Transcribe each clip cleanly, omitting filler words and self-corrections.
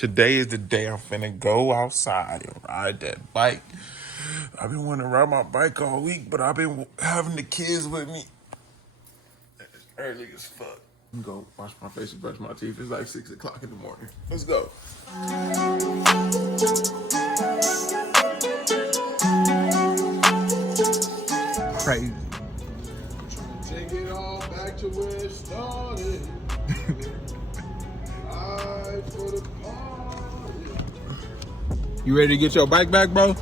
Today is the day I'm finna go outside and ride that bike. I've been wanting to ride my bike all week, but I've been having the kids with me. It's early as fuck. I'm gonna go wash my face and brush my teeth. It's like 6 o'clock in the morning. Let's go. Crazy. Take it all back to where it started. For the party. You ready to get your bike back, bro?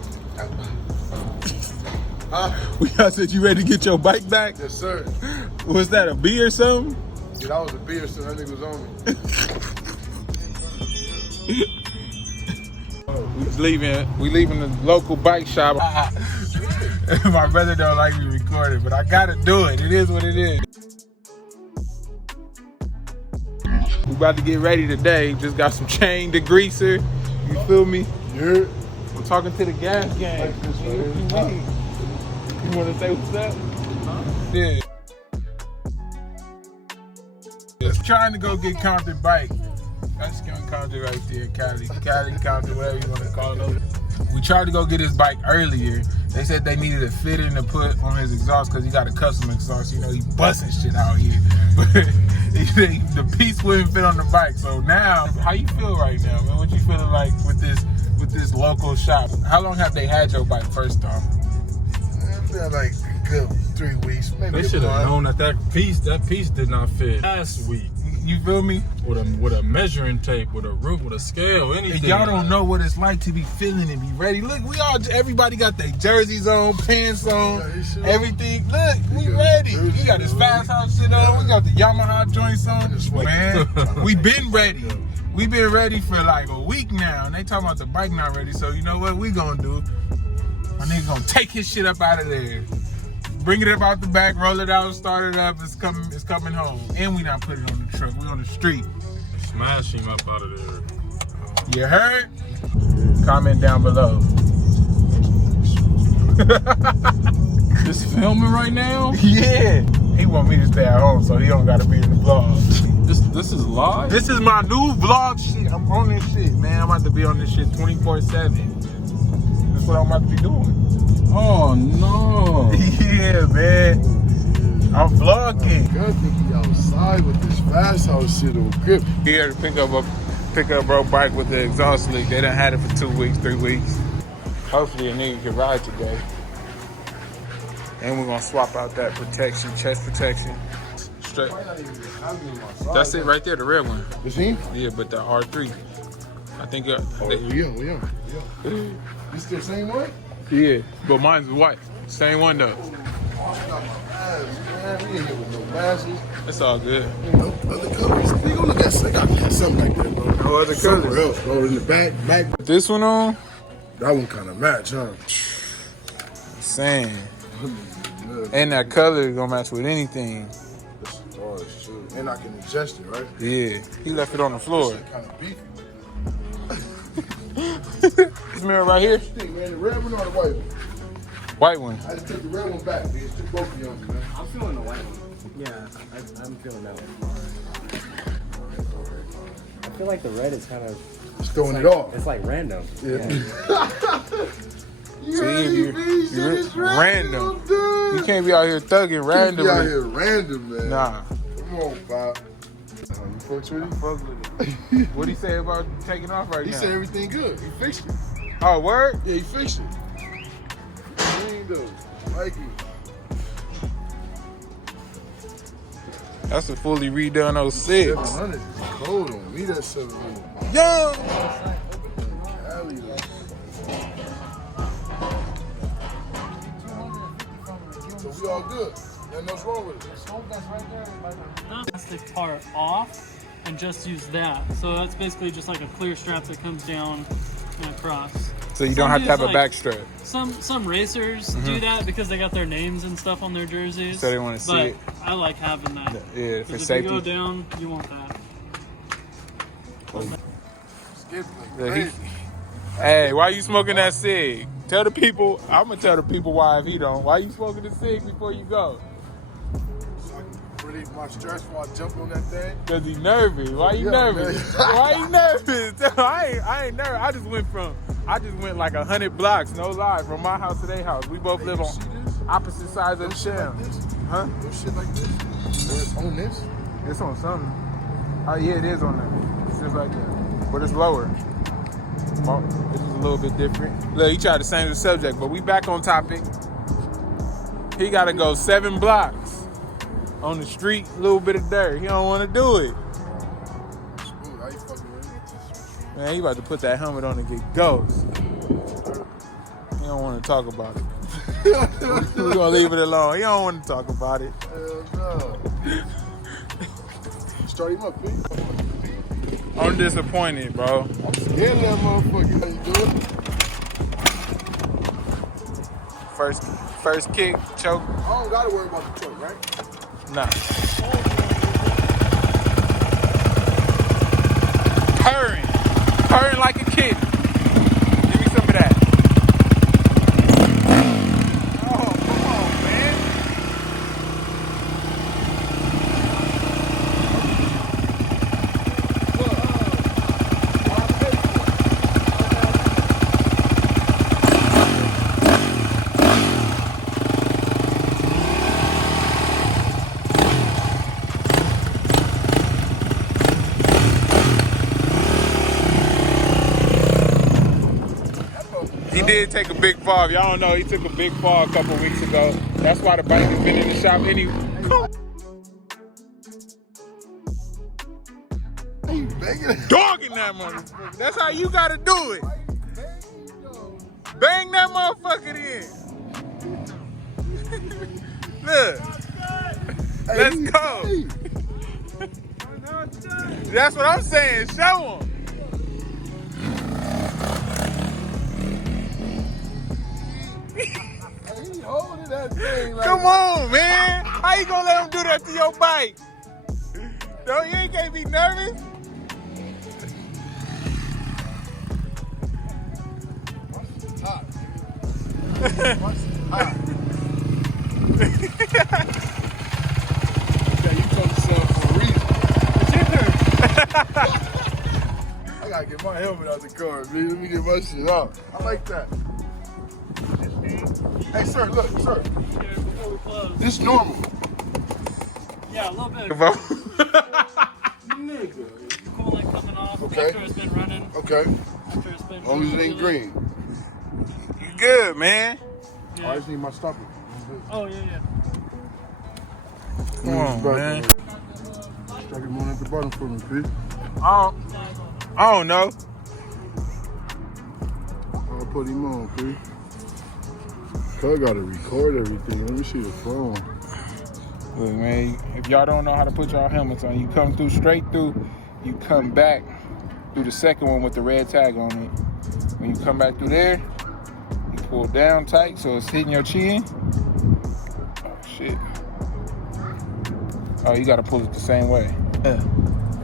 Huh? I said you ready to get your bike back? Yes, sir. Was that a B or something? Yeah, that was a beer, so that nigga was on me. We leaving the local bike shop. My brother don't like me recording, but I gotta do it. It is what it is. We about to get ready today. Just got some chain degreaser. You feel me? Yeah. I'm talking to the gas gang. You wanna say what's up? Yeah. Just trying to go get Compton bike. That's Compton right there, Cali, Compton, whatever you want to call it. We tried to go get his bike earlier. They said they needed a fitting to put on his exhaust because he got a custom exhaust. You know, he busting shit out here. But the piece wouldn't fit on the bike. So now, how you feel right now, man? What you feeling like with this local shop? How long have they had your bike first off? I feel like a good 3 weeks, maybe. They should have known that piece did not fit last week. You feel me? With a measuring tape, with a root, with a scale, anything. And y'all don't know what it's like to be feeling and be ready. Look, everybody got their jerseys on, pants on, everything. Look, we ready. We got this fast house shit on. We got the Yamaha joints on. Man, we been ready. We been ready for like a week now, and they talking about the bike not ready. So you know what we gonna do? My nigga gonna take his shit up out of there. Bring it up out the back, roll it out, start it up. It's coming home. And we not putting it on the truck. We on the street. Smash him up out of there. You heard? Comment down below. Just filming right now? Yeah. He want me to stay at home, so he don't gotta be in the vlog. This is live? This is my new vlog shit. I'm on this shit, man. I'm about to be on this shit 24/7. That's what I'm about to be doing. Oh no. Yeah, man. I'm vlogging. I think he outside with this fast house shit on grip. Here to pick up bro bike with the exhaust leak. They done had it for 2 weeks, 3 weeks. Hopefully a nigga can ride today. And we're gonna swap out that protection, chest protection. Straight. That's it right there, the red one. Is he? Yeah, but the R3. I think yeah. You still same one? yeah, but mine's white. Same one though. Man, we ain't here with no masses. It's all good. No other colors. We gonna look at something like that, bro. No other Somewhere colors. else, bro. In the back. Put this one on. That one kind of match, huh? Insane. And that color is gonna match with anything. This is hard, too. And I can adjust it, right? Yeah, he left it on the floor. This shit kind of beefy. This mirror right here. What you think, man? The red one or the white one? White one. I just took the red one back, man. It's too bulky on me, man. I'm feeling the white one. Yeah, I'm feeling that one. I feel like the red is kind of... Just throwing it off. It's like random. Yeah. See, you're random. dude. You can't be out here thugging randomly. You out here random, man. Nah. Come on, Bob. You fucks with him? Fuck with it. What'd he say about taking off right He now? said everything good. He fixed it. Oh, word? Yeah, he fixed it. Clean though. Like it. That's a fully redone 06. 700 is cold on me. That 700. Yo! Cali, though. So we all good. Ain't nothing wrong with it. Plastic part off and just use that. So that's basically just like a clear strap that comes down and across. So you don't have to have a like, back strap. Some racers do that because they got their names and stuff on their jerseys. So they want to see it. I like having that. Yeah, for If safety. you go down, you want that. Hey, why you smoking that cig? Tell the people. I'm gonna tell the people why if he don't. Why you smoking the cig before you go? So I can relieve my stress while I jump on that thing. Cause he nervous. Why you nervous? Man. Why you nervous? I ain't nervous. I just went like 100 blocks, no lie, from my house to their house. We both live on opposite sides of the shell. Huh? No shit like this. Or it's on this. It's on something. Oh yeah, it is on there. It's just like that, but it's lower. Well, it's just a little bit different. Look, he tried to change the subject, but we back on topic. He gotta go 7 blocks on the street, a little bit of dirt. He don't want to do it. Ooh, how you fucking with it? Man, he about to put that helmet on and get ghost. He don't want to talk about it. We're gonna leave it alone. He don't want to talk about it. Hell no. Start him up, P. I'm disappointed, bro. I'm scared of that motherfucker. How you doing? First kick, choke. I don't gotta worry about the choke, right? Nah. Purring like a kid. Give me some of that. Oh, come on, man. He did take a big fall. Y'all don't know, he took a big fall a couple weeks ago. That's why the bike has been in the shop anyway. Hey, banging. Dogging that motherfucker. That's how you gotta do it. Bang that motherfucker in. Look. Let's go. That's what I'm saying. Show him. He holding that thing like Come on, man. How you gonna let him do that to your bike? No, you ain't can't be nervous. hot. Hot. Yeah, you told yourself for a reason. I gotta get my helmet out the car, man. Let me get my shit out. I like that. Hey, sir, look, sir. Before we close. This normal. Yeah, a little bit. Nigga. Cool light coming off Okay. after it's been running. Okay. After it's been As long as it ain't green. You good, man. Yeah. I just need my stopper. Oh, yeah. Come on, man. Strap him on at the bottom for me, please. I don't know. I'll put him on, please. Cuz gotta record everything. Let me see the phone. Look, man, if y'all don't know how to put y'all helmets on, you come through straight through, you come back through the second one with the red tag on it. When you come back through there, you pull down tight so it's hitting your chin. Oh, shit. Oh, you gotta pull it the same way. Yeah.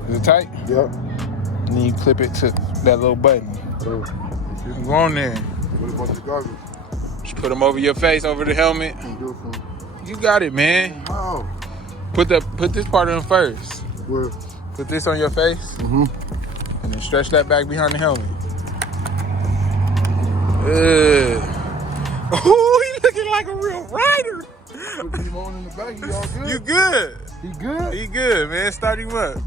Is it tight? Yep. And then you clip it to that little button. Oh. Go on there. What about the goggles? Just put them over your face, over the helmet. Can do it for me. You got it, man. How? Put this part on first. Where? Put this on your face, Mm-hmm. and then stretch that back behind the helmet. Oh, he looking like a real rider. Put him on in the back. He all good? You good? He good? He good, man. Start him up.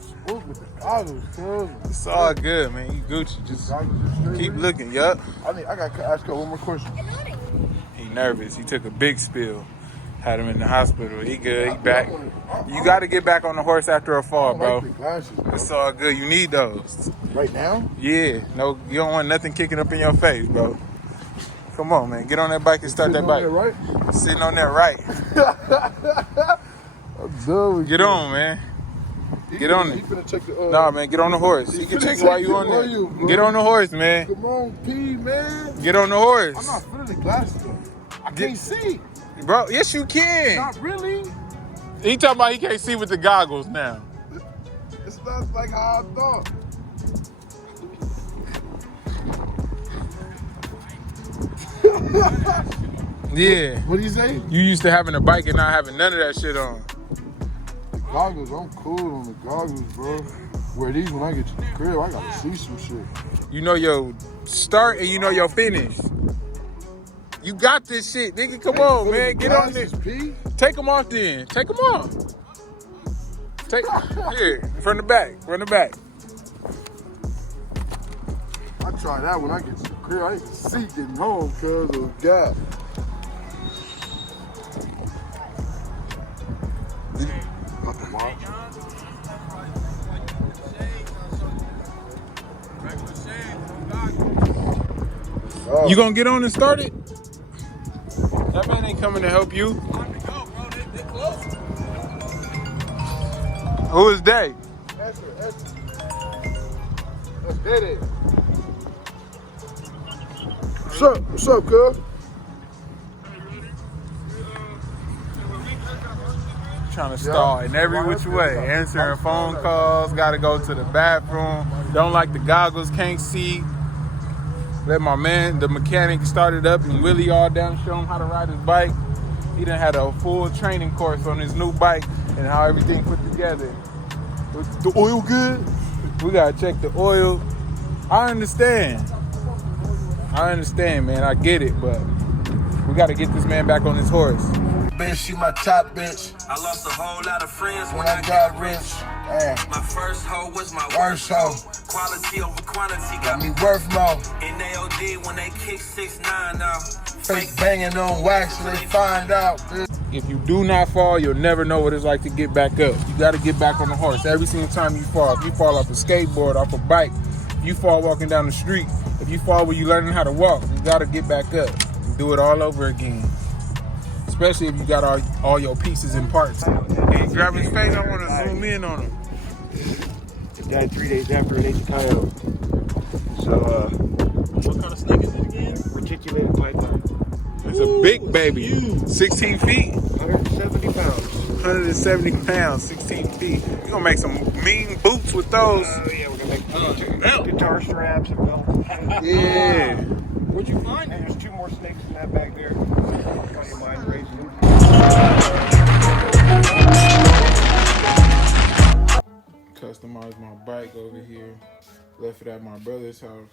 Spook with the goggles, cuz. It's all good, man. You Gucci. Just keep looking. Yup. I got to ask you one more question. He nervous. He took a big spill. Had him in the hospital. He good. He back. You got to get back on the horse after a fall, I bro. like the glasses, bro. It's all good. You need those. Right now? Yeah. No, you don't want nothing kicking up in your face, bro. Come on, man. Get on that bike and start that bike. Right? Sitting on there, right? I'm done with Get you. on, man. Get on it. He finna check the, Nah, man. Get on the horse. He can finna check while you check on it for you, there. bro. Get on the horse, man. Come on, P, man. Get on the horse. I'm not feeling the glasses, though. I can't see. Bro, yes, you can. Not really. He talking about he can't see with the goggles now. It's not like how I thought. Yeah. What do you say? You used to having a bike and not having none of that shit on. goggles. I'm cool on the goggles, bro. Wear these when I get to the crib. I gotta see some shit. You know your start and you know your finish. You got this shit, nigga. Come on, man. Get on this. Take them off then. Take them off. Take here from the back. From the back. I try that when I get to the crib. I ain't can see getting home because of God. You gonna get on and start it? That man ain't coming to help you. Who is they? That's it. What's up, cuz? Trying to stall in every which way. Answering phone calls, gotta go to the bathroom. Don't like the goggles, can't see. Let my man, the mechanic, start it up and wheelie all down, show him how to ride his bike. He done had a full training course on his new bike and how everything put together. The oil good? We gotta check the oil. I understand, man. I get it, but we gotta get this man back on his horse. Bitch, she my top bitch. I lost a whole lot of friends when I got rich. My first hoe was my worst hoe. Quality over quantity got me worth more. In AOD when they kick 6'9" now. Fake banging on wax so they find out. If you do not fall, you'll never know what it's like to get back up. You gotta get back on the horse every single time you fall. If you fall off a skateboard, off a bike, if you fall walking down the street, if you fall when you're learning how to walk, you gotta get back up and do it all over again. Especially if you got all your pieces and parts. Hey, grab his face, I wanna zoom in on him. It died 3 days after an Asian coyote. So, What kind of snake is it again? reticulated python. It's a big baby. 16 feet. 170 pounds. 170 pounds, 16 feet. You're gonna make some mean boots with those. Oh, yeah, we're going to make guitar straps and belts. Yeah. Where'd you find it? There's 2 more snakes in that bag there. Buddy of mine raising them. Customized my bike over here. Left it at my brother's house.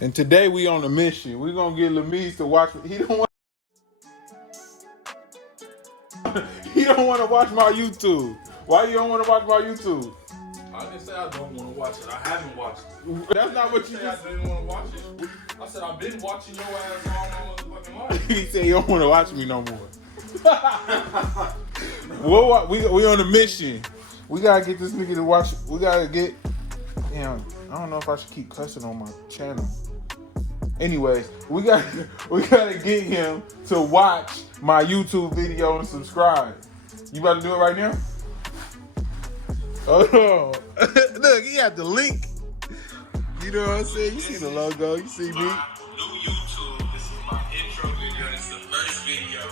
And today we on a mission. We gonna get Lamise to watch. He don't want to watch my YouTube. Why you don't want to watch my YouTube? I didn't say I don't want to watch it. I haven't watched it. That's not what you I just. said I didn't want to watch it. I said I've been watching your ass all my motherfucking life. He said he don't want to watch me no more. We on a mission. We gotta get this nigga to watch. We gotta get. Damn, I don't know if I should keep cussing on my channel. Anyways, we gotta get him to watch my YouTube video and subscribe. You about to do it right now? Oh, look, he had the link. You know what I'm saying? You see the logo, you see me. New YouTube, this is my intro video. This is the first video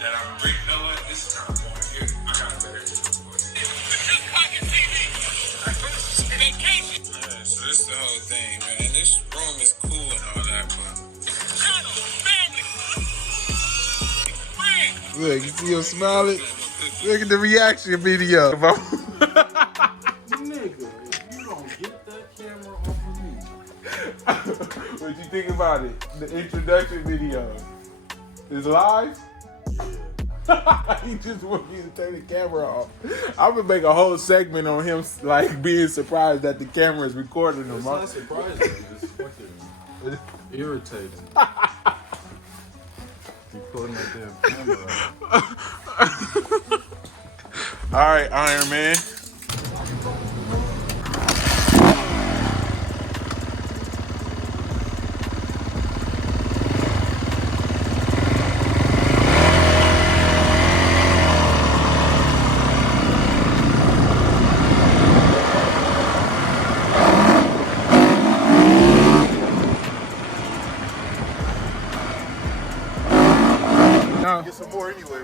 that I'm bringing. You know what? This time on here, I got a better intro for you. This is POKKETZ TV. Vacation. So this is the whole thing, man. This room is cool and all that, but channel, family, friends. Look, you see him smiling? Look at the reaction video. Nigga, if you don't get that camera off of me. What you think about it? The introduction video is live. He just want me to turn the camera off. I'm gonna make a whole segment on him like being surprised that the camera is recording him. It's not surprising. It's fucking irritating. You pulling that damn camera out. All right, Iron Man. Get some more anyway.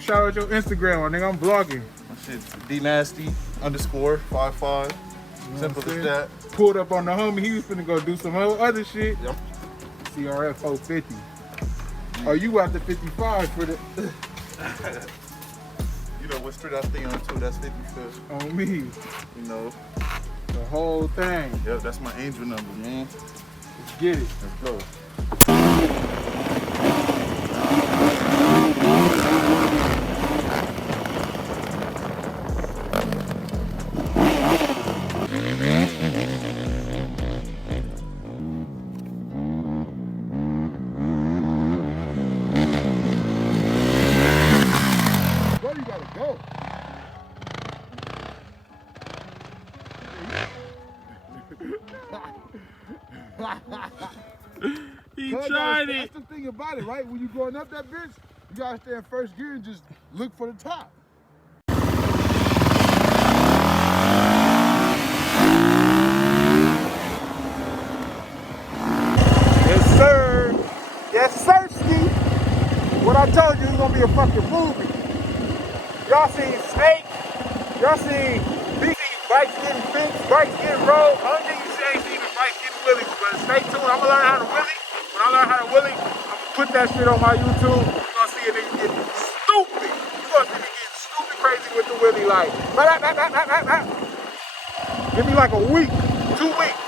Shout out your Instagram, my nigga. I'm vlogging. My shit's DNasty_55. Simple as that. Pulled up on the homie. He was finna go do some other shit. Yep. CRF 450. Oh, you out the 55 for the. You You know what street I stay on too? That's 55th. On me. You know. The whole thing. Yep, that's my angel number, man. Let's get it. Let's go. Where you gotta go? He Cuz tried that's it. the thing about it, right? When you going up that bitch, you gotta stay in first gear and just look for the top. Yes, sir. Yes, sir, Steve. What I told you, it's gonna be a fucking movie. Y'all seen Snake? Y'all seen big bikes getting fixed, bikes getting rolled? Only thing you ain't seen is bikes getting willies, but stay tuned. I'm gonna learn how to willie. When I learn how to willie, I'm gonna put that shit on my YouTube. You're gonna see a nigga getting stupid. You're gonna see a nigga getting stupid crazy with the willie, like, give me like a week, 2 weeks.